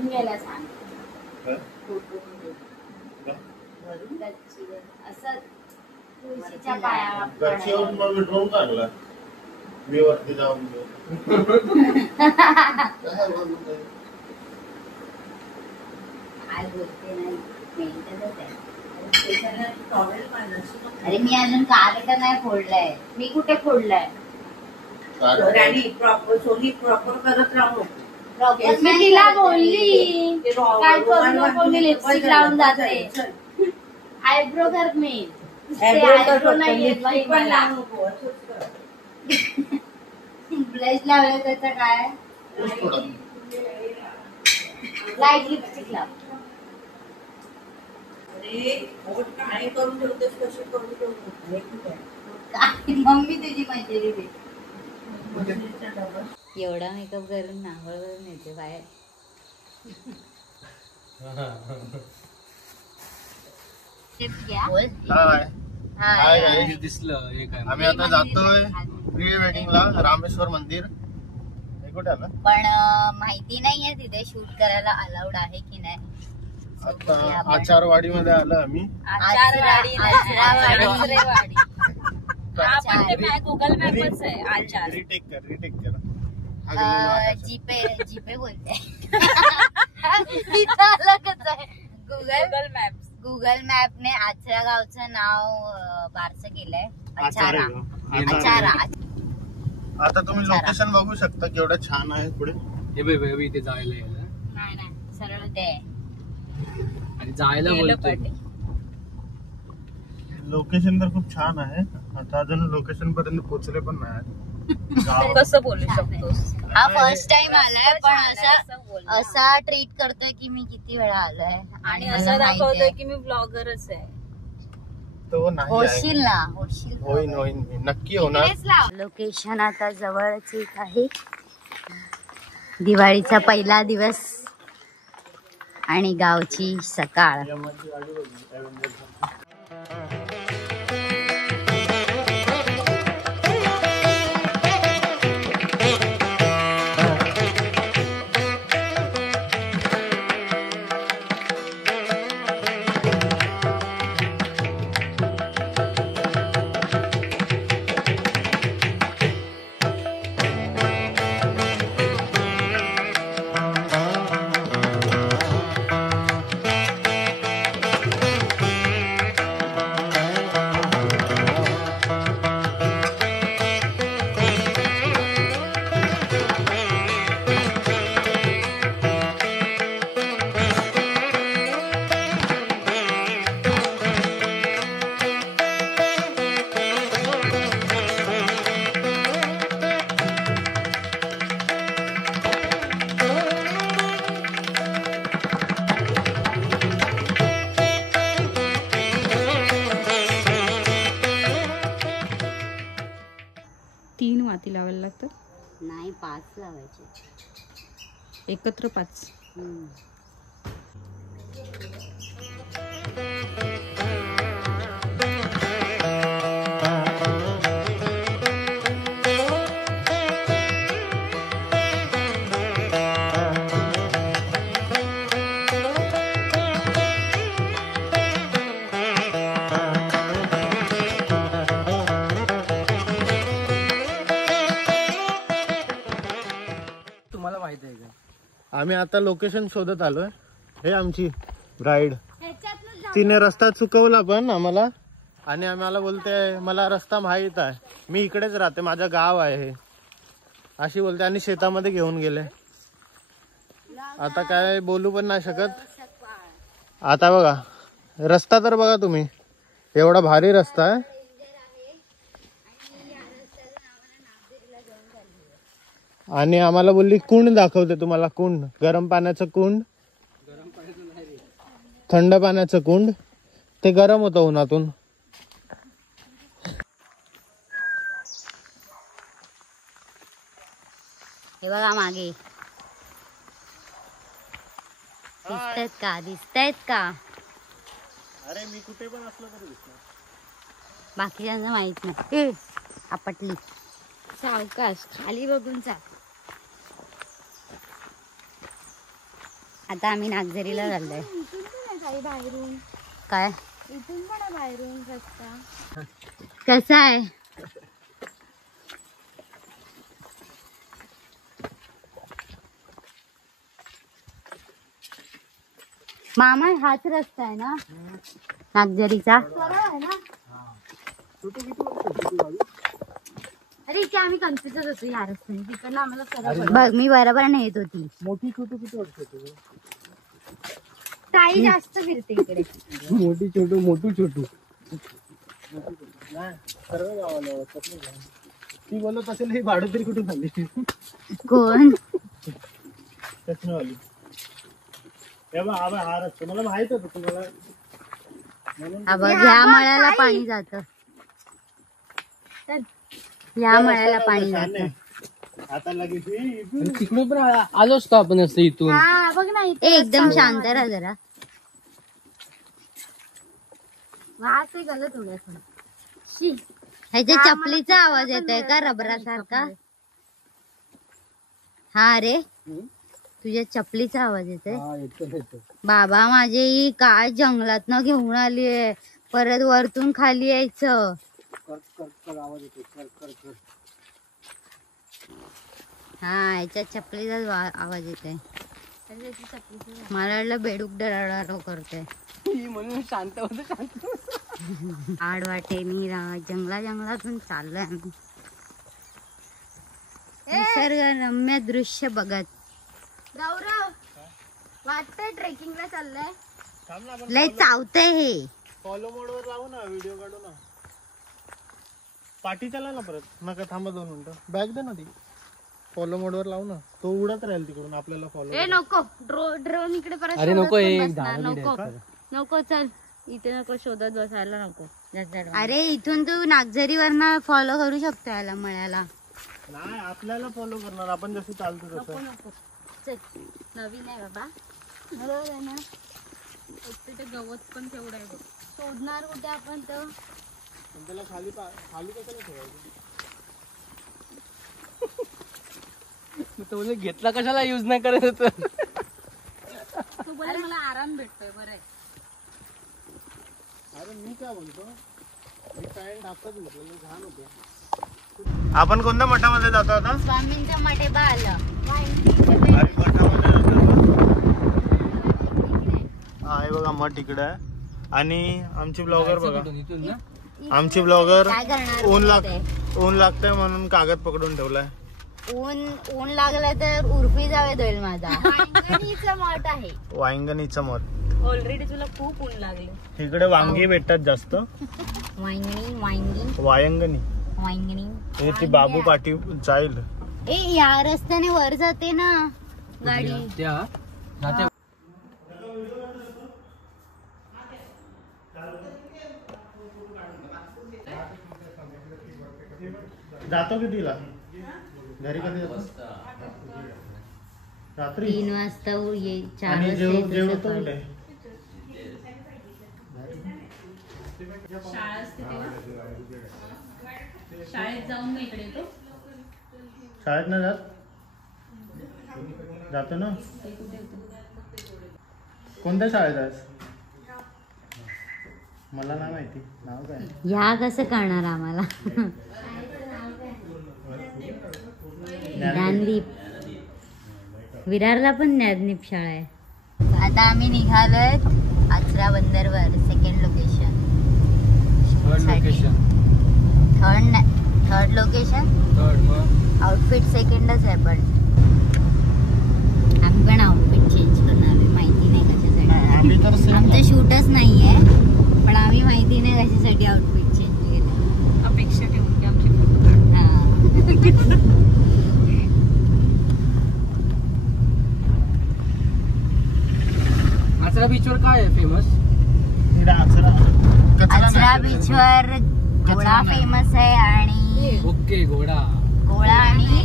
भरून घ्यायला सांग. असं तुळशीच्या पाया चांगला मी वरती जाऊन काय बोलते नाही. अरे मी अजून काल तर नाही फोडलाय. मी कुठे फोडलाय? प्रॉपर करत राहू. मी तिला बोलली काय करू नको, मी लिपस्टिक लावून जाते. आयब्रो कर. मी आयब्रो नाही येत बाई मला. ब्लश लावलं त्याचं काय? लाईट लिपस्टिक लाव. काय करून ठेवतेस कशी करून ठेवते. मम्मी तुझी मैत्रिणी एवढा मेकअप करून नावळ करून येते बाहेर. आम्ही आता जातोय प्री वेडिंगला रामेश्वर मंदिर. कुठे आलं पण माहिती नाहीये तिथे शूट करायला अलाउड आहे की नाही. आता आचारवाडी मध्ये आलो आम्ही. गुगल मॅपच आहे. आचार रिटेक कर. जीपे बोलते. गुगल मॅपने आचरा गावचं नाव बारसं केलंय. आचारा. आता तुम्ही लोकेशन बघू शकता केवढं छान आहे. पुढे इथे जायला नाही सरळ ते आणि जायला बोलतोय. लोकेशन तर खूप छान आहे. आता अजून लोकेशन पर्यंत पोहोचले पण नाही. कसं बोलू शकतोस? हा फर्स्ट टाइम आलाय पण असा ट्रीट करतोय की मी किती वेळा आलोय आणि असं दाखवतोय की मी ब्लॉगरच आहे. तो नाही होशील ना. होईन नक्की होणार. लोकेशन आता जवळच येत आहे. दिवाळीचा पहिला दिवस आणि गावची सकाळ. माती लावायला लागतं. नाही 5 लावायचे एकत्र 5. आम्ही आता लोकेशन शोधत आलोय. हे आमची ब्राईड. तिने रस्ता चुकवला पण आम्हाला आणि आम्हाला बोलते मला रस्ता माहित आहे, मी इकडेच राहते, माझं गाव आहे हे, अशी बोलते आणि शेतामध्ये घेऊन गेले. आता काय बोलू पण नाही शकत. आता बघा रस्ता तर बघा तुम्ही, एवढा भारी रस्ता आहे. आणि आम्हाला बोलली कुंड दाखवते तुम्हाला, कुंड, गरम पाण्याचं कुंड, थंड पाण्याचं कुंड. ते गरम होतं उन्हातून. हे बघा मागे दिसतायत का, दिसतायत का? अरे मी कुठे पण असलो तरी दिसणार. बाकीच्यांना माहित नाही. आपटली. सावकाश खाली बघून चाल. आता आम्ही नागझरीला चाललोय. इथून पण आहे काही बाहेरून, काय इथून पण आहे बाहेरून रस्ता. कसा आहे? मामा हाच रस्ता आहे ना नागझरीचा? सरळ आहे ना. अरे इथे आम्ही कन्फ्युजच होतो या रस्त्याने, तिकडनं आम्हाला सरळ बघ मी बरोबर नाही येत होती. मोठी छोटू किती वाटतं तुझं? ताई जास्त फिरते इकडे. मोठी छोटू मोठू छोटू. नाही सर्व गावाला ओळखतात नाही का? ती बोलत असेल ही भाडू तरी कुठून झाली कोण? चष्मेवाली. हे बघ हा रस्ता मला माहित होतं तुम्हाला म्हणून. हा बघ ह्या मळ्याला पाणी जात. ह्या मळ्याला पाणी जात. आता लगेच तिकडून पण आलो असतो आपण असं इथून. हा बघ ना इथे एकदम शांत राहा जरा. वास आहे गलत थोडं. ह्याच्या चपलीचा आवाज येतोय का रबरासारखा? हा रे तुझ्या चपलीचा आवाज येतोय. बाबा माझे ही काय जंगलात न घेऊन आलीये, परत वरतून खाली यायचं. हा ह्याच्या चपलीचा आवाज येतोय. मला वाटलं बेडूक डराडो करतोय. म्हणून शांत होतं शांत. आड वाटेनी जंगलातून चाललोय आम्ही निसर्गरम्य दृश्य बघत. गौरव वाटतंय ट्रेकिंगला चाललंय. लय चावतंय हे. फॉलो मोड वर लावू ना, व्हिडिओ काढू ना. पाठी चला ना परत. नका थांबा 2 मिनिटं. बॅग दे ना ती. फॉलो मोड वर लावू ना, तो उडत राहील तिकडून आपल्याला फॉलो. ए नको ड्रोन इकडे परत. अरे नको नको नको चल इथे नको शोधत बसायला नको. अरे इथून तू नागझरीवरनं फॉलो करू शकतो याला मळ्याला. नाही आपल्याला फॉलो करणार आपण जसं चालतो तसं. नको चल नवीन आहे बाबा. बरोबर आहे ना. ते गवत पण तेवढं आहे बघ. शोधणार कुठे आपण तर. त्याला खाली कशाला ठेवायचं? तो बोले घेतला कशाला युज नाही करत होत. तू बोल मला आराम भेटतोय. बरं आहे. अरे मी काय बोलतो, मी पॅन्ट हातात घेतलेलं घाण होतं. आपण कोणत्या मठामध्ये जातो आता? स्वामींच्या मठे बा आलं. अरे मठामध्ये जातो. हा हे बघा मठ इकडे आहे. आणि आमची ब्लॉगर बघा, इथून ना आमची ब्लॉगर काय करणार? ऊन लागतंय म्हणून कागद पकडून ठेवलाय. ऊन लागलं तर उर्फी जावे देईल माझा. वांगणीचं मठ आहे. वांगणीचं मठ. ऑलरेडी तुला खूप ऊन लागले. इकडे वांगी भेटतात जास्त. वांगणी वायंगणी. हे ती बाबू पाठी जाईल. ए या रस्त्याने वर जाते ना गाडी. त्या जाते. जातो कितीला घरी? कधी जातो? रात्री 3 वाजता 4 आणि जेवतो वाजता. कुठे? शाळा असते तेव्हा शाळेत जाऊन मी इकडे येतो. शाळेत ना जातो ना. कोणत्या शाळेत आहेस? मला नाही माहिती नाव काय. ह्या कसं करणार आम्हाला? ज्ञानदीप. विरारला पण ज्ञानदीप शाळा आहे. आता आम्ही निघालोय आचरा बंदरवर. Second location. Third location. Outfit सेकंडच आहे पण आम्ही पण आउटफिट चेंज करणार आहे. माहिती नाही कशासाठी. आमचं शूटच नाहीये पण आम्ही माहिती नाही कशासाठी आउटफिट चेंज केलं. अपेक्षा ठेवून की आमचे फोटो काढ. आचरा बीचवर काय आहे फेमस? आचरा बीचवर घोडा फेमस आहे आणि ओके घोडा आणि हे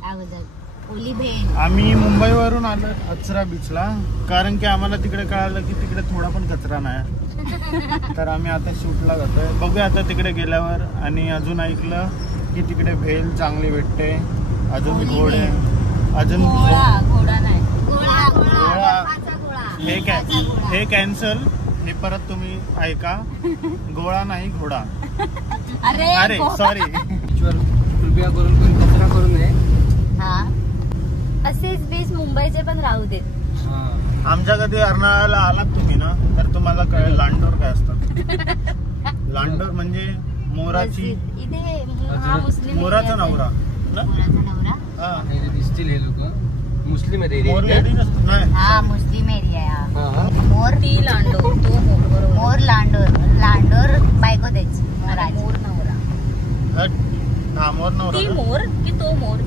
काय बोलतात ओली भेळ. आम्ही मुंबईवरून आलो आचरा बीचला कारण की आम्हाला तिकडे कळालं की तिकडे थोडा पण कचरा नाही. तर आम्ही आता शूटला जातोय. बघूया आता तिकडे गेल्यावर. आणि अजून ऐकलं की तिकडे भेल चांगली भेटते. अजून घोडे अजून घोडा नाही, गोळा गोळा. बर्फाचा गोळा. हे हे कॅन्सल. हे परत तुम्ही ऐका. गोळा नाही घोडा. अरे सॉरी. कृपया करून कोणी कचरा करू नये. हा असेच बीच मुंबईचे पण राहू देत. आमच्या कधी अर्नाळ्याला आलात तुम्ही ना तर तुम्हाला कळेल लांडोर काय असतात. लांडोर म्हणजे मोराची, इथे हा मुस्लिम मोराचा नवरा ना? मोराचा नवरा. हा. दिसतील हे लोक मुस्लिम आहेत मोर area. लेडीज असतो नाही. हा मुस्लिम एरिया आहे हा. हा. मोर ती लांडोर तो मोर लांडोर. लांडोर बायको त्याची मोर नवरा. हा मोर नवरा ती ना? मोर की तो मोर?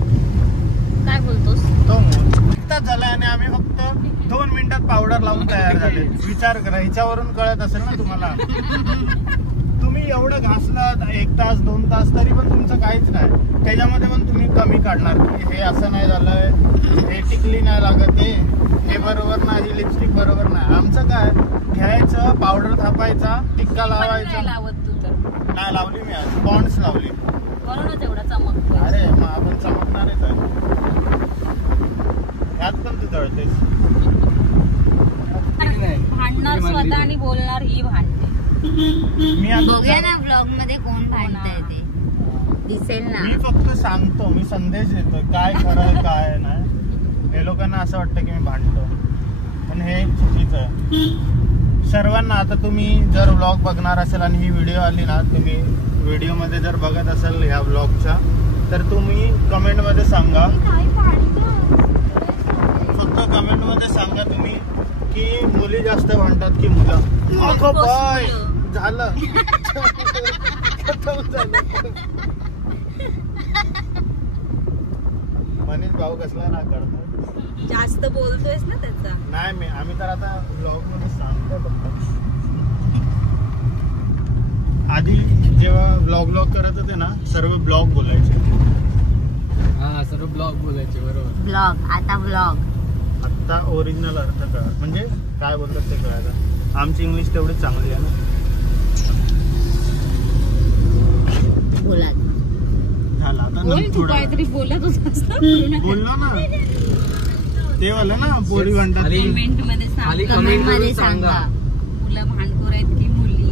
काय बोलतोस? तो मोर. इतकाच झाला आणि आम्ही फक्त 2 मिनिटात पावडर लावून तयार झाले. विचार करा, ह्याच्यावरून कळत असेल ना तुम्हाला. तुम्ही एवढं घासलात 1 तास 2 तास तरी पण तुमचं काहीच नाही. त्याच्यामध्ये पण तुम्ही कमी काढणार की हे असं नाही झालंय, हे टिकली नाही लागत, हे बरोबर नाही, लिपस्टिक बरोबर नाही. आमचं काय घ्यायचं, पावडर थापायचा, टिक्का लावायचा. नाही लावत तू तर. नाही लावली मी आज पॉन्ड्स लावली. म्हणूनच एवढा चमकतो. अरे मग आपण चमकणारच आहे. यात पण तू जळतेस. भांडणार स्वतः आणि बोलणार ही भांडते. मी बघूया आता ना ब्लॉग मध्ये कोण भांडतंय ते दिसेल ना. मी फक्त सांगतो, मी संदेश देतो काय खरं काय नाही. हे लोकांना असं वाटतं की मी भांडतो, पण हे चुकीचं आहे. सर्वांना आता तुम्ही जर व्लॉग बघणार असेल आणि ही व्हिडिओ आली ना, तुम्ही व्हिडिओमध्ये जर बघत असाल ह्या व्लॉगच्या, तर तुम्ही कमेंटमध्ये सांगा. फक्त कमेंटमध्ये सांगा तुम्ही की मुली जास्त भांडतात की मुलं. अगो बाय झालं. खतम झालं. मनीष भाऊ कसला ना करतो. जास्त बोलतोयस ना त्याचा. नाही आम्ही तर आता ब्लॉग मध्ये सांगतो फक्त. आधी जेव्हा ब्लॉग करत होते ना सर्व ब्लॉग बोलायचे. हा सर्व ब्लॉग बोलायचे बरोबर. ब्लॉग आता ब्लॉग. आता ओरिजिनल अर्थ कळा म्हणजे काय बोलतात ते कळायला. आमची इंग्लिश तेवढी चांगली आहे ना. बोला झालं आता बोल तू थोडं काहीतरी बोलत होतास ना. बोललो ना ते वाला ना पोरी म्हणतात. कमेंट मध्ये खाली सांग. कमेंट मध्ये मध्ये सांगा. सांगा मुलं भांडखोर आहेत की मुली.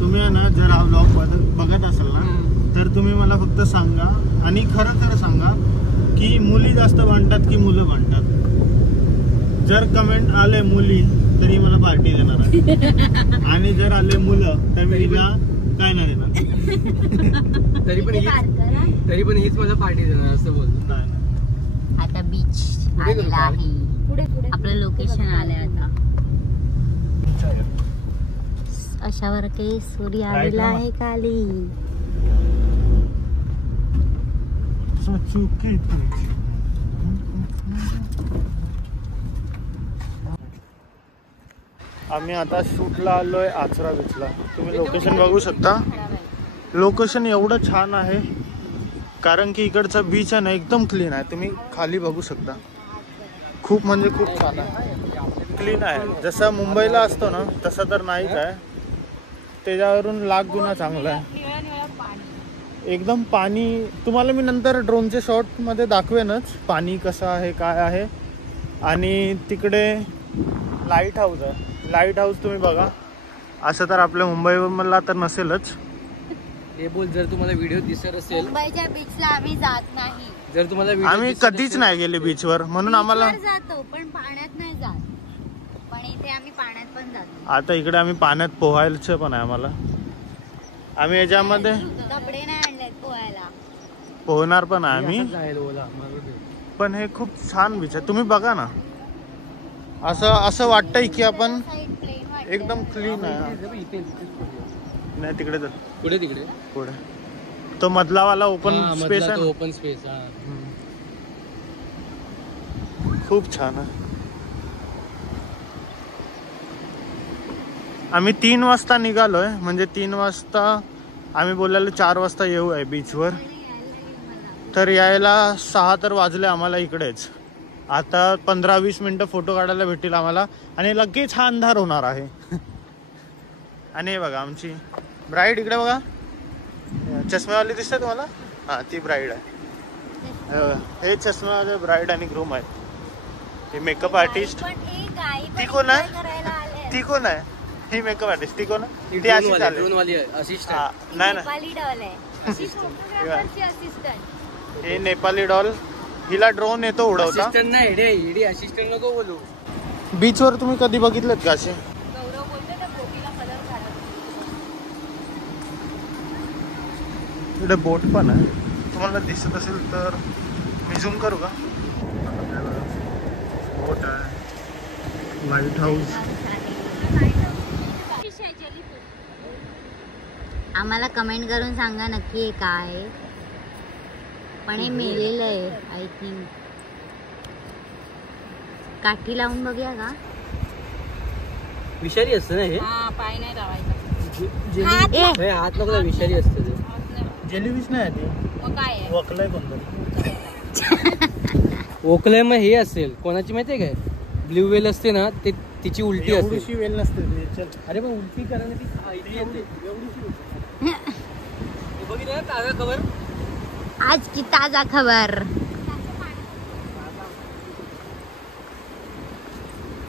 तुम्ही आहे ना जर हा ब्लॉग बघत असाल ना तर तुम्ही मला फक्त सांगा आणि खरं सांगा की मुली जास्त भांडतात की मुलं भांडतात. जर कमेंट आले मुली तरी मला पार्टी देणार आहे आणि जर आले मुलं तर मी तिला काय नाही देणार. तरी पण हीच मला पार्टी देणार असं बोलतो. नाही. आता बीच आलेला आहे. पुढे पुढे आपलं लोकेशन आलंय आता. अशावर काही सूर्य आलेला आहे खाली. चुकी आम्ही आता शूटला आलोय आचरा बीचला. तुम्ही लोकेशन बघू शकता. लोकेशन एवढं छान आहे कारण की इकडचा बीच आहे ना एकदम क्लीन आहे. तुम्ही खाली बघू शकता. खूप म्हणजे खूप छान आहे. क्लीन आहे. जसा मुंबईला असतो ना तसं तर नाहीच आहे. त्याच्यावरून लाख गुणा चांगला आहे. एकदम पाणी तुम्हाला मी नंतर ड्रोनच्या शॉटमध्ये दाखवेनच पाणी कसं आहे काय आहे. आणि तिकडे लाईट हाऊस आहे. लाईट हाऊस तुम्ही बघा. असं तर आपल्या मुंबईला तर नसेलच. हे बोल जर तुम्हाला व्हिडिओ दिसत असेल. मुंबईच्या बीचला आम्ही जात नाही. जर तुम्हाला video आम्ही दिसत कधीच असेल- नाही गेले बीचवर म्हणून आम्हाला. बीचवर जातो पण पाण्यात नाही जात. पण इथे आम्ही पाण्यात पण जातो. आता इकडे आम्ही पाण्यात पोहायचं पण आहे आम्हाला. आम्ही याच्यामध्ये कपडे नाही आणलेत पोहायला. पोहणार पण आहे आम्ही. असंच जायला बोला मागं दे. पण हे खूप छान बीच आहे. तुम्ही बघा ना. असं वाटतंय की आपण साईड प्लेन वाटते. एकदम क्लीन आहे. इथे इथेच पडूया. नाही तिकडे तर पुढे तिकडे पुढे तो मधलावाला ओपन स्पेस आहे ना. Open space. हा खूप छान आहे. आम्ही 3 वाजता निघालोय म्हणजे 3 वाजता आम्ही बोलायला 4 वाजता येऊ आहे बीचवर. तर यायला 6 तर वाजले आम्हाला इकडेच. आता 15-20 मिनिटं फोटो काढायला भेटतील आम्हाला आणि लगेच हा अंधार होणार आहे. आणि हे बघा आमची ब्राईड इकडे बघा. चष्मेवाली दिसते तुम्हाला. हा ती ब्राईड आहे. हे चष्मा ब्राईड आणि ग्रूम आहेत. हे मेकअप आर्टिस्ट. ती कोण आहे? ती कोण आहे? ही मेकअप आर्टिस्ट ती कोण आहे? ती अशी चालेल. नाही ना, हे नेपाली डॉल. हिला ड्रोन येतो उडवता. असिस्टंट नको बोलू. बीच वर तुम्ही कधी बघितलेत का असे? इकडे बोट पण आहे. तुम्हाला दिसत असेल तर मी झूम करू का? बोट आहे. Light house. आम्हाला कमेंट करून सांगा नक्की हे काय आहे. पण हे मेलेलं आहे आय थिंक. काठी लावून बघूया का? विषारी असतं ना हे? पाय नाही लावायचा. हात नको, विषारी असतं ते. जेलीफिश नाही ते. मग काय आहे? वकलय कोणतं? ओकलय मग हे असेल कोणाची माहितीये काय? ब्ल्यू वेल असते ना, ते तिची उलटी असते. एवढीशी वेल नसते ती. चल. अरे पण उलटी करायला ती येते. बघितलं ना ताजा खबर? आज की ताजा खबर.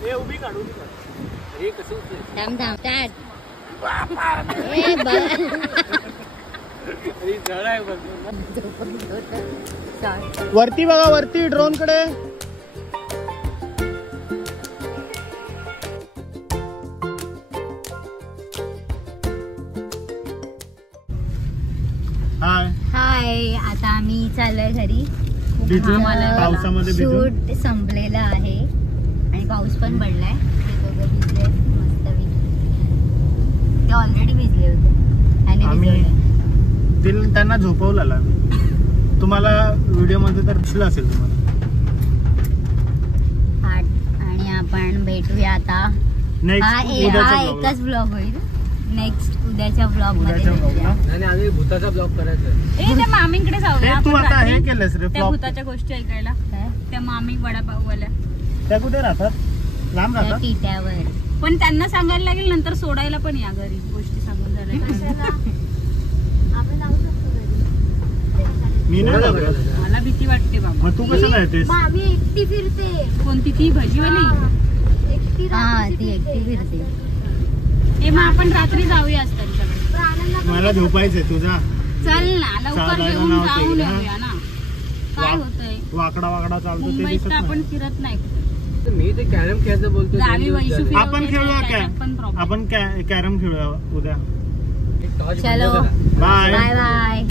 हे उभी काढू. हे कसं उचलेल? थांब थांब स्टार्ट. वरती बघा, वरती ड्रोन कडे. हाय हाय. आता आम्ही चाललोय घरी. पावसामध्ये भिजून. शूट संपलेलं आहे आणि पाऊस पण पडलाय. ते दोघं भिजले मस्तपैकी. ते ऑलरेडी भिजले होते. आम्ही त्यांना झोपवलेला. तुम्हाला व्हिडिओ मध्ये तर दिसलं असेल तुम्हाला. आणि आपण भेटूया आता. हा एकच ब्लॉग होईल. नेक्स्ट उद्याच्या ब्लॉग मध्ये भेटूया. आणि आम्ही भूताचा ब्लॉग करायचा. त्या मामींकडे जाऊया. तू आता हे केलंस रे त्या फ्लॉप. भूताच्या गोष्टी ऐकायला. त्या मामी वडापाववाल्या. त्या कुठे राहतात? लांब त्या राहतात. टिट्यावर. पण त्यांना सांगायला लागेल नंतर सोडायला पण या घरी. गोष्टी सांगून झाल्या. आपण जाऊ शकतो घरी. मी नाही जात. मला भीती वाटते बाबा. मग तू कशाला येतेस? मामी एकटी फिरते. कोणती ती भजीवाली? हा ती एकटी फिरते. हे मग आपण रात्री जाऊया त्यांच्याकडे. मला झोपायचंय तुझा. चल ना लवकर चालायला घेऊन नव्हते जाऊन ना. येऊया ना. काय होतंय? वाकडा वाकडा चालतो ते मुंबईत दिसत तर आपण नाही. फिरत नाही. मी ते कॅरम खेळायचं बोलतो. गावी वैशू फिरवते, आपण खेळूया त्याच्यात पण problem. आपण कॅरम खेळूया उद्या. चलो बाय बाय बाय.